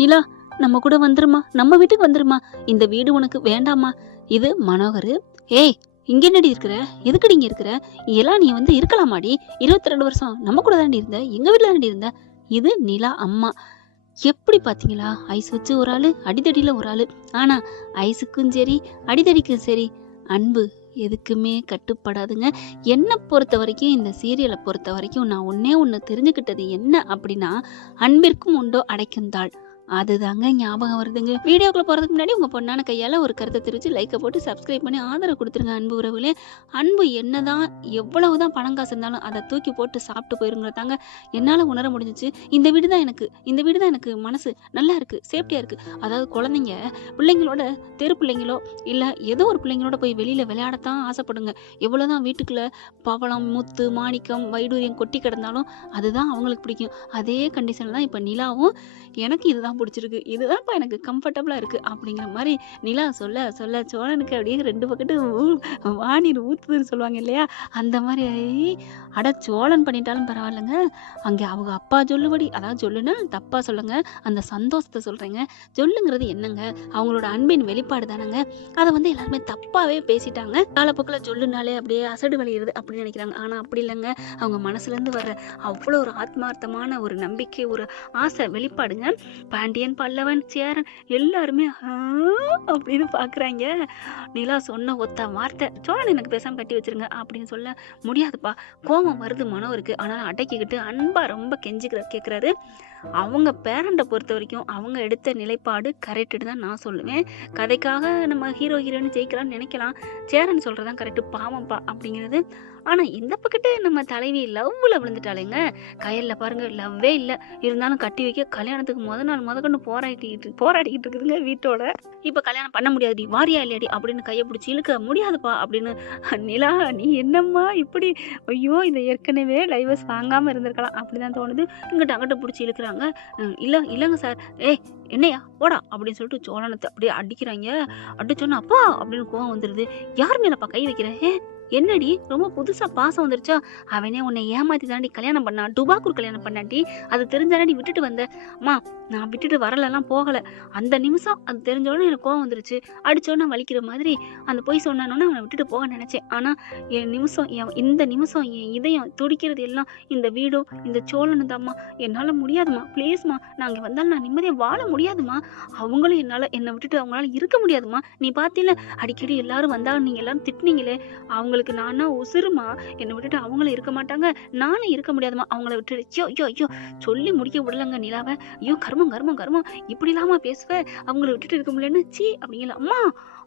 நிலா நம்ம கூட வந்துருமா, நம்ம வீட்டுக்கு வந்துருமா, இந்த வீடு உனக்கு வேண்டாமா. இது மனோகர். ஏய், இங்க என்னடி இருக்கிற, எதுக்குடி இங்க இருக்கிற, எல்லாம் நீ வந்து இருக்கலாமாடி, 22 வருஷம் நம்ம கூட தாண்டி இருந்த, எங்க வீட்டுல தாண்டி இருந்த. இது நிலா அம்மா. எப்படி பாத்தீங்களா, ஐஸ் வச்சு ஒரு ஆளு, அடிதடியில ஒரு ஆளு. ஆனா ஐஸுக்கும் சரி அடிதடிக்கும் சரி அன்பு எதுக்குமே கட்டுப்படாதுங்க. என்னை பொறுத்த வரைக்கும், இந்த சீரியலை பொறுத்த வரைக்கும் நான் ஒண்ணு தெரிஞ்சுக்கிட்டது என்ன அப்படின்னா, அன்பிற்கும் உண்டோ அடைக்கும் தாழ். அதுதாங்க ஞாபகம் வருதுங்க. வீடியோக்குள்ள போறதுக்கு முன்னாடி உங்க பொண்ணான கையால ஒரு கருத்தை தெரிவிச்சு லைக்கை போட்டு சப்ஸ்கிரைப் பண்ணி ஆதரவு கொடுத்துருங்க அன்பு உறவுகளே. அன்பு என்னதான் எவ்வளவுதான் பணம் காசு இருந்தாலும் அதை தூக்கி போட்டு சாப்பிட்டு போயிருங்கிறதாங்க என்னால உணர முடிஞ்சிச்சு. இந்த வீடு தான் எனக்கு மனசு நல்லா இருக்கு, சேஃப்டியா இருக்கு. அதாவது குழந்தைங்க பிள்ளைங்களோட, தெரு பிள்ளைங்களோ இல்ல ஏதோ ஒரு பிள்ளைங்களோட போய் வெளியில விளையாடத்தான் ஆசைப்படுங்க. எவ்வளவுதான் வீட்டுக்குள்ள பவளம், முத்து, மாணிக்கம், வைடூரியம் கொட்டி கிடந்தாலும் அதுதான் அவங்களுக்கு பிடிக்கும். அதே கண்டிஷன்ல தான் இப்ப நிலாவும், எனக்கு இதுதான் பிடிச்சிருக்கு, இதுதான்ப்பா எனக்கு கம்ஃபர்டபுளா இருக்கு அப்படிங்கிற மாதிரி நிலா சொல்ல சொல்ல சோழனுக்கு அப்படியே 2 பக்கெட்டு வானீர் ஊத்துதுன்னு சொல்லுவாங்க இல்லையா, அந்த மாதிரி அட சோழன் பண்ணிட்டாலும் பரவாயில்லைங்க. அங்கே அவங்க அப்பா சொல்லுபடி, அதாவது சொல்லுன்னா தப்பா சொல்லுங்க, அந்த சந்தோஷத்தை சொல்றேங்க. சொல்லுங்கிறது என்னங்க, அவங்களோட அன்பின் வெளிப்பாடு தானங்க. அதை வந்து எல்லாருமே தப்பாவே பேசிட்டாங்க. காலப்போக்கில் சொல்லுனாலே அப்படியே அசடு வழியிறது அப்படின்னு நினைக்கிறாங்க. ஆனா அப்படி இல்லைங்க, அவங்க மனசுல இருந்து வர்ற அவ்வளோ ஒரு ஆத்மார்த்தமான ஒரு நம்பிக்கை, ஒரு ஆசை வெளிப்பாடுங்க. பாண்டியன், பல்லவன், சேரன் எல்லாருமே அப்படின்னு பாக்குறாங்க. நிலா சொன்ன ஒத்த வார்த்தை, சோழன் எனக்கு பேசாம கட்டி வச்சிருங்க அப்படின்னு சொல்ல முடியாதுப்பா. கோபம் வருது மனோருக்கு. ஆனால் அடக்கிக்கிட்டு அன்பா ரொம்ப கேட்குறாரு. அவங்க பேரண்ட்டை பொறுத்த வரைக்கும் அவங்க எடுத்த நிலைப்பாடு கரெக்டு தான் நான் சொல்லுவேன். கதைக்காக நம்ம ஹீரோ ஹீரோன்னு ஜெயிக்கலாம்னு நினைக்கலாம். சேரன் சொல்றதான் கரெக்டு, பாவம்பா அப்படிங்கிறது. ஆனா இந்த பக்கத்து நம்ம தலைவி லவ்ல விழுந்துட்டாலேங்க. கயல்ல பாருங்க லவ்வே இல்லை, இருந்தாலும் கட்டி வைக்க கல்யாணத்துக்கு முதற்கொண்டு போராடிக்கிட்டு இருக்குதுங்க வீட்டோட. இப்ப கல்யாணம் பண்ண முடியாதுடி, வாரியா இல்லையாடி அப்படின்னு கையை பிடிச்சி இழுக்க முடியாதுப்பா அப்படின்னு. நிலா நீ என்னம்மா இப்படி, ஐயோ இதை ஏற்கனவே டைவர்ஸ் வாங்காம இருந்திருக்கலாம் அப்படிதான் தோணுது. இங்கிட்ட அங்கிட்ட பிடிச்சி இழுக்கிறாங்க. இல்லைங்க சார், ஏய் என்னையா போடா அப்படின்னு சொல்லிட்டு சோழனத்தை அப்படியே அடிக்கிறாங்க. அடிச்சோன்னா அப்பா அப்படின்னு கோவம் வந்துருது. யார் மேலப்பா கை வைக்கிறேன், என்னடி ரொம்ப புதுசா பாசம் வந்துருச்சா, அவனே உன்னை ஏமாத்தி தாண்டி கல்யாணம் பண்ணா, டுபாக்கூர் கல்யாணம் பண்ணாட்டி, அது தெரிஞ்சாடி விட்டுட்டு வந்த. அம்மா நான் விட்டுட்டு வரலாம் போகல, அந்த நிமிஷம் அது தெரிஞ்சோடனே எனக்கு கோவம் வந்துருச்சு, அடிச்சோன்னா வலிக்கிற மாதிரி அந்த பொய் சொன்னானோன்னு அவனை விட்டுட்டு போக நினைச்சேன். ஆனா இந்த நிமிஷம் என் இதயம் துடிக்கிறது எல்லாம் இந்த வீடும் இந்த சோழனும் தாம்மா. என்னால முடியாதுமா, பிளீஸ்மா, நாங்க வந்தாலும் நான் நிம்மதியா வாழ முடியாதுமா, அவங்களும் என்னை விட்டுட்டு அவங்களால இருக்க முடியாதுமா. நீ பாத்தில அடிக்கடி எல்லாரும் வந்தாலும் நீங்க எல்லாரும் திட்டினீங்களே, அவங்களுக்கு நானா உசுருமா, என்னை விட்டுட்டு அவங்களும் இருக்க மாட்டாங்க, நானும் இருக்க முடியாதுமா அவங்கள விட்டுட்டு. ஐயோ சொல்லி முடிக்க விடலங்க நிலாவை. ஐயோ கர்மம் இப்படி இல்லாம பேசுவ, அவங்கள விட்டுட்டு இருக்க முடியலன்னு சீ அப்படிங்கல. அம்மா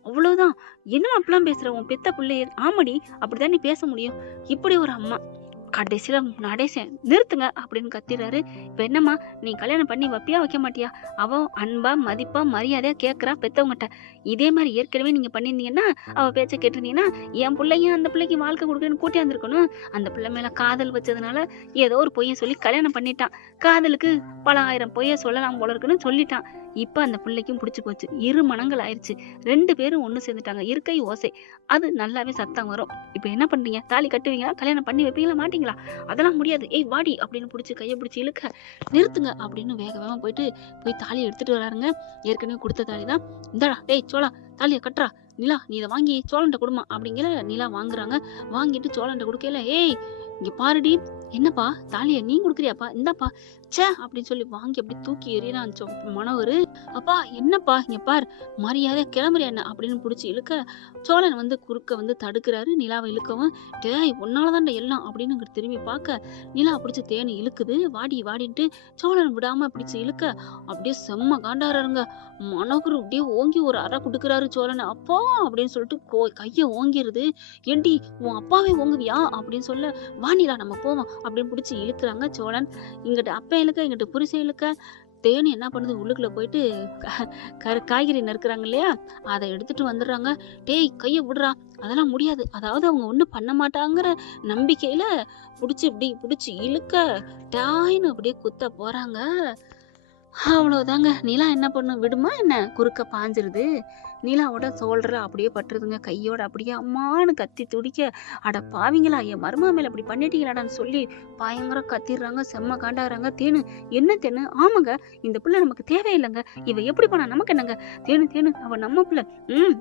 அவ்வளவுதான், என்ன அப்படிலாம் பேசுற, உன் பெத்த பிள்ளைய. ஆமாடி அப்படிதான் நீ பேச முடியும். இப்படி ஒரு அம்மா கடைசியில நடேசன் நிறுத்துங்க அப்படின்னு கத்திடுறாரு. இப்ப என்னம்மா நீ கல்யாணம் பண்ணி வைப்பியா வைக்க மாட்டியா, அவ அன்பா மதிப்பா மரியாதையா கேட்கறா பெத்தவங்ககிட்ட. இதே மாதிரி ஏற்கனவே நீங்க பண்ணியிருந்தீங்கன்னா, அவ பேச்ச கேட்டிருந்தீங்கன்னா, என் பிள்ளையும் அந்த பிள்ளைக்கு வாழ்க்கை கொடுக்குறேன்னு கூட்டியாந்துருக்கணும். அந்த பிள்ளை மேல காதல் வச்சதுனால ஏதோ ஒரு பொய்ய சொல்லி கல்யாணம் பண்ணிட்டான். காதலுக்கு பல ஆயிரம் பொய்ய சொல்லலாம் போல இருக்குன்னு சொல்லிட்டான். இப்ப அந்த பிள்ளைக்கும் பிடிச்சு போச்சு, 2 மனங்கள் ஆயிடுச்சு, 2 பேரும் ஒண்ணு சேர்ந்துட்டாங்க. இருக்கை ஓசை அது நல்லாவே சத்தம் வரும். இப்ப என்ன பண்றீங்க, தாலி கட்டுவீங்களா, கல்யாணம் பண்ணி வைப்பீங்களா மாட்டீங்களா, அதெல்லாம் முடியாது, ஏய் வாடி அப்படின்னு பிடிச்சி கையை பிடிச்சி இழுக்க, நிறுத்துங்க அப்படின்னு வேகமா போய் தாலியை எடுத்துட்டு வராருங்க. ஏற்கனவே கொடுத்த தாலி தான். இந்தாடா டேய் சோழா, தாலியை கட்டுறா, நிலா நீ இதை வாங்கி சோழன்ட்ட கொடுமா அப்படிங்கிற. நிலா வாங்குறாங்க. வாங்கிட்டு சோழன்ட்ட கொடுக்கல, ஏய் இங்க பாருடி, என்னப்பா தாலியை நீ கொடுக்குறியாப்பா, இந்தாப்பா சே அப்படின்னு சொல்லி வாங்கி அப்படி தூக்கி எறியறான் மனோகர். அப்பா என்னப்பா இங்க பார், மரியாதை கிளம்புறியா என்ன அப்படின்னு பிடிச்சி இழுக்க, சோழன் வந்து குறுக்க வந்து தடுக்கிறாரு. நிலாவை இழுக்கவும், டேய் உன்னாலதான்டா எல்லாம் அப்படின்னு திரும்பி பார்க்க, நிலா பிடிச்சி தேனி இழுக்குது. வாடின்ட்டு சோழன் விடாம பிடிச்சி இழுக்க, அப்படியே செம்ம காண்டாருங்க. மனோகர் அப்படியே ஓங்கி ஒரு அறை கொடுக்குறாரு சோழன். அப்பா அப்படின்னு சொல்லிட்டு கையை ஓங்கிருது. ஏண்டி உன் அப்பாவே ஓங்குவியா அப்படின்னு சொல்ல, வாணிலா நம்ம போவோம் அப்படின்னு பிடிச்சி இழுக்கிறாங்க சோழன். இங்கிட்ட அப்ப இழுக்க, இங்கிட்ட புரிசை இழுக்க. தேனி என்ன பண்ணுது, உள்ளுக்குள்ள போயிட்டு காய்கறி நறுக்குறாங்க இல்லையா, அதை எடுத்துட்டு வந்துடுறாங்க. டேய் கைய விடுறா, அதெல்லாம் முடியாது, அதாவது அவங்க ஒண்ணும் பண்ண மாட்டாங்கிற நம்பிக்கையில பிடிச்சி இழுக்க டாயின்னு அப்படியே குத்த போறாங்க. அவ்வளவுதாங்க. நிலா என்ன பண்ணும்? விடுமா என்ன? குறுக்க பாஞ்சிருது. நிலாவோட ஷோல்டர்ல அப்படியே பட்டுருதுங்க. கையோட அப்படியே அம்மான்னு கத்தி துடிக்க, அட பாவிங்களா! என் மருமக மேல இப்படி பண்ணிட்டீங்களாடான்னு சொல்லி பயங்கர கத்திடுறாங்க. செம்ம காண்டாகுறாங்க. தேனு, என்ன தேனு? ஆமாங்க. இந்த பிள்ளை நமக்கு தேவையில்லைங்க. இவ எப்படி பண்ணா நமக்கு என்னங்க? தேனு தேனு அவ நம்ம பிள்ளை.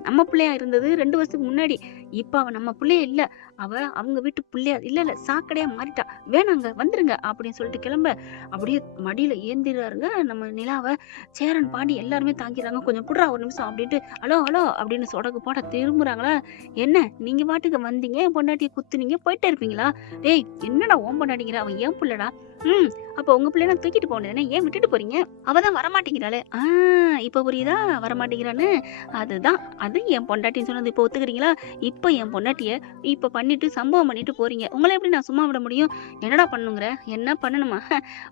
நம்ம பிள்ளையா இருந்தது 2 வருஷத்துக்கு முன்னாடி. இப்ப அவ நம்ம பிள்ளையே இல்ல. அவ அவங்க வீட்டு பிள்ளையா இல்ல சாக்கடையா மாறிட்டா. வேணாங்க வந்துருங்க அப்படின்னு சொல்லிட்டு கிளம்ப அப்படியே மடியில ஏந்திராருங்க நம்ம நிலாவை. சேரன் பாண்டி எல்லாருமே தாங்கிறாங்க. கொஞ்சம் புடுறா ஒரு நிமிஷம் அப்படின்ட்டு ஹலோ ஹலோ அப்படின்னு சொடக்கு போட திரும்புறாங்களா. என்ன நீங்க பாட்டுக்கு வந்தீங்க, என் பொண்டாட்டியை குத்துனீங்க, போயிட்டே இருப்பீங்களா? டேய் என்னடா ஓம் பொண்டாட்டிங்கிற? அவன் ஏன் புள்ளடா? அப்ப உங்க பிள்ளைனா தூக்கிட்டு போனேன்னு ஏன் விட்டுட்டு போறீங்க? அவதான் வரமாட்டேங்கிறாளே. இப்ப புரியுதா வரமாட்டேங்கிறான்னு? அதுதான் அது என் பொண்டாட்டின்னு சொன்னது இப்ப ஒத்துக்கிறீங்களா? இப்ப என் பொண்டாட்டிய இப்ப பண்ணிட்டு சம்பவம் பண்ணிட்டு போறீங்க. உங்களை எப்படி நான் சும்மா விட முடியும்? என்னடா பண்ணுங்கிற? என்ன பண்ணணுமா?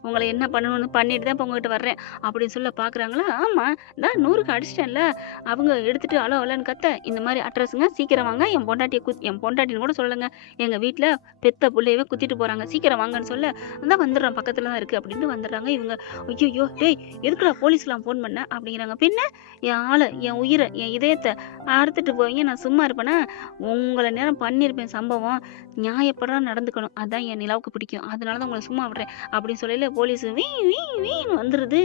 உங்களை என்ன பண்ணணும்னு பண்ணிட்டு தான் இப்ப உங்ககிட்ட வர்றேன் அப்படின்னு சொல்ல பாக்குறாங்களா. ஆமா நான் 100க்கு அடிச்சிட்டேன்ல. அவங்க எடுத்துட்டு அலோ அலன்னு கத்த, இந்த மாதிரி அட்ரஸுங்க, சீக்கிரம் வாங்க. என் பொண்டாட்டின்னு கூட சொல்லுங்க, எங்க வீட்டுல பெத்த பிள்ளையவே குத்திட்டு போறாங்க, சீக்கிரம் வாங்கன்னு சொல்ல, அதான் வந்துடுறான் பக்கத்துல தான் இருக்கு அப்படின்ட்டு வந்துடுறாங்க. இவங்க ஐயோ டேய் எதுக்குடா போலீஸ்லாம் ஃபோன் பண்ண அப்படிங்கிறாங்க. பின்ன என் ஆளை, என் உயிரை, என் இதயத்தை அறுத்துட்டு போவீங்க, நான் சும்மா இருப்பேனா? உங்களை நேரம் பண்ணியிருப்பேன் சம்பவம். நியாயப்படா நடந்துக்கணும், அதான் என் நிலாவுக்கு பிடிக்கும், அதனாலதான் உங்களை சும்மா விடுறேன் அப்படின்னு சொல்லல போலீஸ் வீன்னு வந்துருது.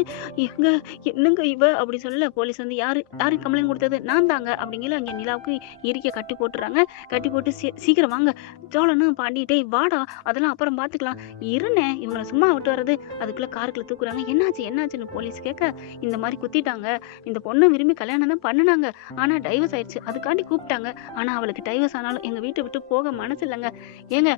எங்க என்னங்க இவ அப்படி சொல்லல. போலீஸ் வந்து யாரு கம்ப்ளைண்ட் கொடுத்தது? நான் தாங்க அப்படிங்கிற அங்க நிலாவுக்கு இறுக்கிய கட்டி போட்டுறாங்க. கட்டி போட்டு சீக்கிரம் வாங்க சோழனு பாண்டிட்டே வாடா, அதெல்லாம் அப்புறம் பாத்துக்கலாம் இருனே, இவங்களை சும்மா விட்டு வர்றது. அதுக்குள்ள காருக்குள்ள தூக்குறாங்க. என்னாச்சுன்னு போலீஸ் கேட்க, இந்த மாதிரி குத்திட்டாங்க, இந்த பொண்ணு விரும்பி கல்யாணம் தான் பண்ணுனாங்க, ஆனா டைவர்ஸ் ஆயிடுச்சு, அதுக்காண்டி கூப்பிட்டாங்க. ஆனா அவளுக்கு டைவர்ஸ் ஆனாலும் எங்க வீட்டை விட்டு போக மனசு இல்லைங்க. ஏங்க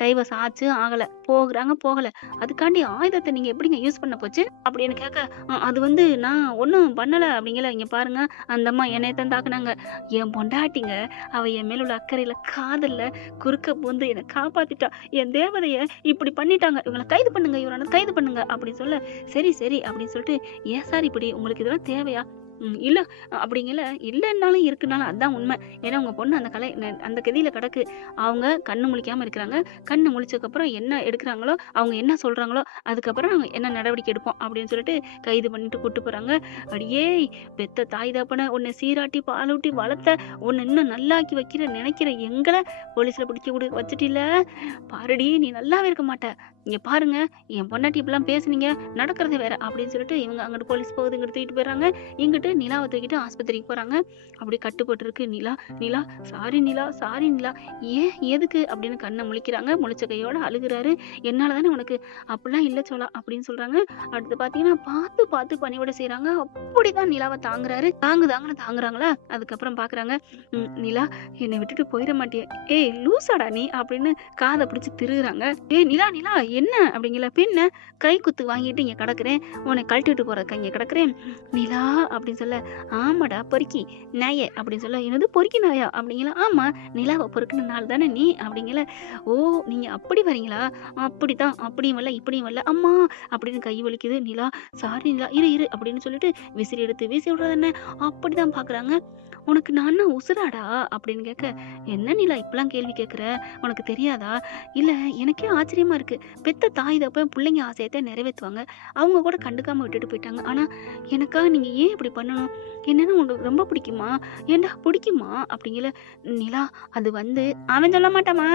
டைவர்ஸ் ஆச்சு ஆகல, போகல, அதுக்காண்டி ஆயுதத்தை நீங்க எப்படிங்க யூஸ் பண்ண போச்சு அப்படின்னு கேட்க, அது வந்து நான் ஒன்றும் பண்ணல அப்படிங்கல. இங்க பாருங்க, அந்த அம்மா என்னையத்தான் தாக்குனாங்க, என் பொண்டாட்டிங்க. அவ என் மேல உள்ள அக்கறையில காதல்ல குறுக்க பூந்து என்னை காப்பாத்திட்டா, என் தேவதைய இப்படி பண்ணிட்டாங்க, இவங்களை கைது பண்ணுங்க, இவரை கைது பண்ணுங்க அப்படின்னு சொல்ல, சரி அப்படின்னு சொல்லிட்டு, ஏன் சார் இப்படி, உங்களுக்கு இதெல்லாம் தேவையா? இல்ல அப்படிங்கல. இல்லைன்னாலும் இருக்குனாலும் அதான் உண்மை. ஏன்னா உங்க பொண்ணு அந்த கதியில கிடக்கு. அவங்க கண்ணு முழிக்காம இருக்கிறாங்க. கண்ணு முழிச்சதுக்கப்புறம் என்ன எடுக்கிறாங்களோ, அவங்க என்ன சொல்றாங்களோ, அதுக்கப்புறம் நாங்க என்ன நடவடிக்கை எடுப்போம் அப்படின்னு சொல்லிட்டு கைது பண்ணிட்டு கூட்டு போறாங்க. அடியே பெத்த தாய் தப்பன உன்னை சீராட்டி பாலூட்டி வளர்த்த, உன்னை இன்னும் நல்லாக்கி வைக்கிற நினைக்கிற எங்களை போலீஸ்ல பிடிக்க வச்சுட்டில பாருடி, நீ நல்லாவே இருக்க மாட்ட. இங்க பாருங்க, என் பொண்டாட்டி இப்பெல்லாம் பேசுனீங்க, நடக்கிறது வேற அப்படின்னு சொல்லிட்டு இவங்க அங்கிட்டு போலீஸ் போகுது, இங்கிட்டு தூக்கிட்டு போயிடுறாங்க. இங்கிட்டு நிலாவை தூக்கிட்டு ஆஸ்பத்திரிக்கு போறாங்க. அப்படி கட்டுப்பட்டு இருக்கு. நிலா சாரி நிலா, ஏன் எதுக்கு அப்படின்னு கண்ணை முழிக்கிறாங்க. முழிச்ச கையோட அழுகுறாரு. என்னால தானே உனக்கு? அப்படிலாம் இல்ல சோலா அப்படின்னு சொல்றாங்க. அடுத்து பாத்தீங்கன்னா பார்த்து பணியோட செய்யறாங்க. அப்படிதான் நிலாவை தாங்குறாங்களா. அதுக்கப்புறம் பாக்குறாங்க, நிலா என்னை விட்டுட்டு போயிட மாட்டிய, ஏய் லூசாடா நீ அப்படின்னு காதை பிடிச்சு திருகுறாங்க. நிலா என்ன அப்படிங்கல. பின்ன கை குத்து வாங்கிட்டு இங்க கிடக்குறேன், உன்னை கழட்டிட்டு போறதுக்கு இங்க கிடக்குறேன் நிலா அப்படின்னு சொல்ல, ஆமாடா பொறுக்கி நாயே அப்படின்னு சொல்ல, என்னது பொறுக்கி நாயா அப்படிங்களா? ஆமா, நிலாவை பொறுக்கின நாள் தானே நீ அப்படிங்கல. ஓ நீங்க அப்படி வரீங்களா? அப்படித்தான், அப்படியும் வரல இப்படியும் வரல அம்மா அப்படின்னு கை வலிக்குது. நிலா சாரி நிலா, இரு அப்படின்னு சொல்லிட்டு விசிறி எடுத்து வீசி விடுறது என்ன. அப்படிதான் பாக்குறாங்க. உனக்கு நான் உசுராடா அப்படின்னு கேட்க, என்ன நிலா இப்பெல்லாம் கேள்வி கேட்குற, உனக்கு தெரியாதா? இல்லை எனக்கே ஆச்சரியமா இருக்கு. பெத்த தாய் தப்ப பிள்ளைங்க ஆசையத்தை நிறைவேற்றுவாங்க, அவங்க கூட கண்டுக்காம விட்டுட்டு போயிட்டாங்க. ஆனா எனக்கா நீங்க ஏன் இப்படி பண்ணணும்? என்னன்னா உங்களுக்கு ரொம்ப பிடிக்குமா? ஏண்டா பிடிக்குமா அப்படிங்கல. நிலா அது வந்து அவன் சொல்ல மாட்டாமா,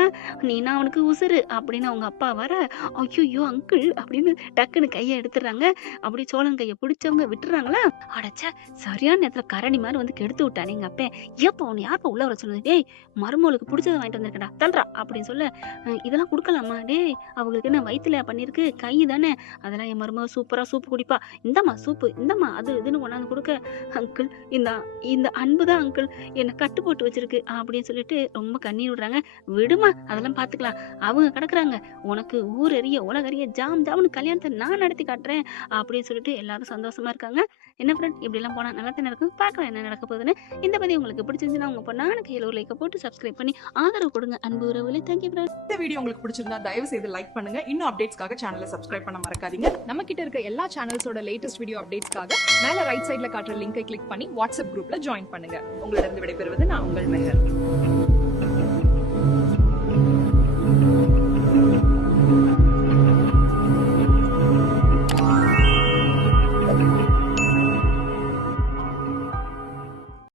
நீனா அவனுக்கு உசுறு அப்படின்னு அவங்க அப்பா வர, ஐயோ அங்கிள் அப்படின்னு டக்குன்னு கையை எடுத்துடுறாங்க. அப்படி சோழன் கையை பிடிச்சவங்க விட்டுறாங்களா. அடைச்ச சரியான நேரத்துல கரணி மாதிரி வந்து கெடுத்து விட்டானே எங்க அப்பேன். ஏப்பா உன்னை யாருப்பா உள்ள வர சொன்னது? டேய் மருமகளுக்கு பிடிச்சதை வாங்கிட்டு வந்திருக்கடா, தல்றா அப்படின்னு சொல்ல, இதெல்லாம் கொடுக்கலாமா? டேய் அவங்களுக்கு என்ன வயிற்றுல பண்ணிருக்கு, கை தானே, அதெல்லாம் என் மருமக சூப்பரா சூப்பு குடிப்பா, இந்தம்மா சூப்பு, இந்தம்மா அது இதுன்னு கொண்டாந்து கொடுக்க, அங்கிள் இந்த அன்பு தான் அங்கிள் என்னை கட்டு போட்டு வச்சிருக்கு அப்படின்னு சொல்லிட்டு ரொம்ப கண்ணீர் விடுறாங்க. விடுமா அதெல்லாம் பாத்துக்கலாம், அவங்க கிடக்குறாங்க, உனக்கு ஊரறிய உலகறிய ஜாம்னு கல்யாணத்தை நான் நடத்தி காட்டுறேன் அப்படின்னு சொல்லிட்டு எல்லாரும் சந்தோஷமா இருக்காங்க. என்ன ஃப்ரெண்ட், இப்படி எல்லாம் போனா நல்லா தானே இருக்கும். பார்க்கலாம் என்ன நடக்க போகுதுன்னு. இந்த பதிவு உங்களுக்கு பிடிச்சிருந்துச்சுன்னா உங்க பொண்ணான கையில் ஒரு லைக்கை போட்டு சப்ஸ்கிரைப் பண்ணி ஆதரவு கொடுங்க. அன்பு உறவுகளே, தேங்க்யூ ஃப்ரெண்ட். இந்த வீடியோ உங்களுக்கு பிடிச்சிருந்தா தயவு செய்து லைக் பண்ணுங்க. இன்னும் அப்டேட்ஸ்க்காக சேனலை சப்ஸ்கிரைப் பண்ண மறக்காதீங்க. நம்ம கிட்ட இருக்க எல்லா சேனல்ஸோட லேட்டஸ்ட் வீடியோ அப்டேட்ஸ்க்காக மேல ரைட் சைட்ல காட்டுற லிங்கை கிளிக் பண்ணி வாட்ஸ்அப் குரூப்ல ஜாயின் பண்ணுங்க. உங்களிடம் விடைபெறுவது நான் உங்கள் மெஹர்.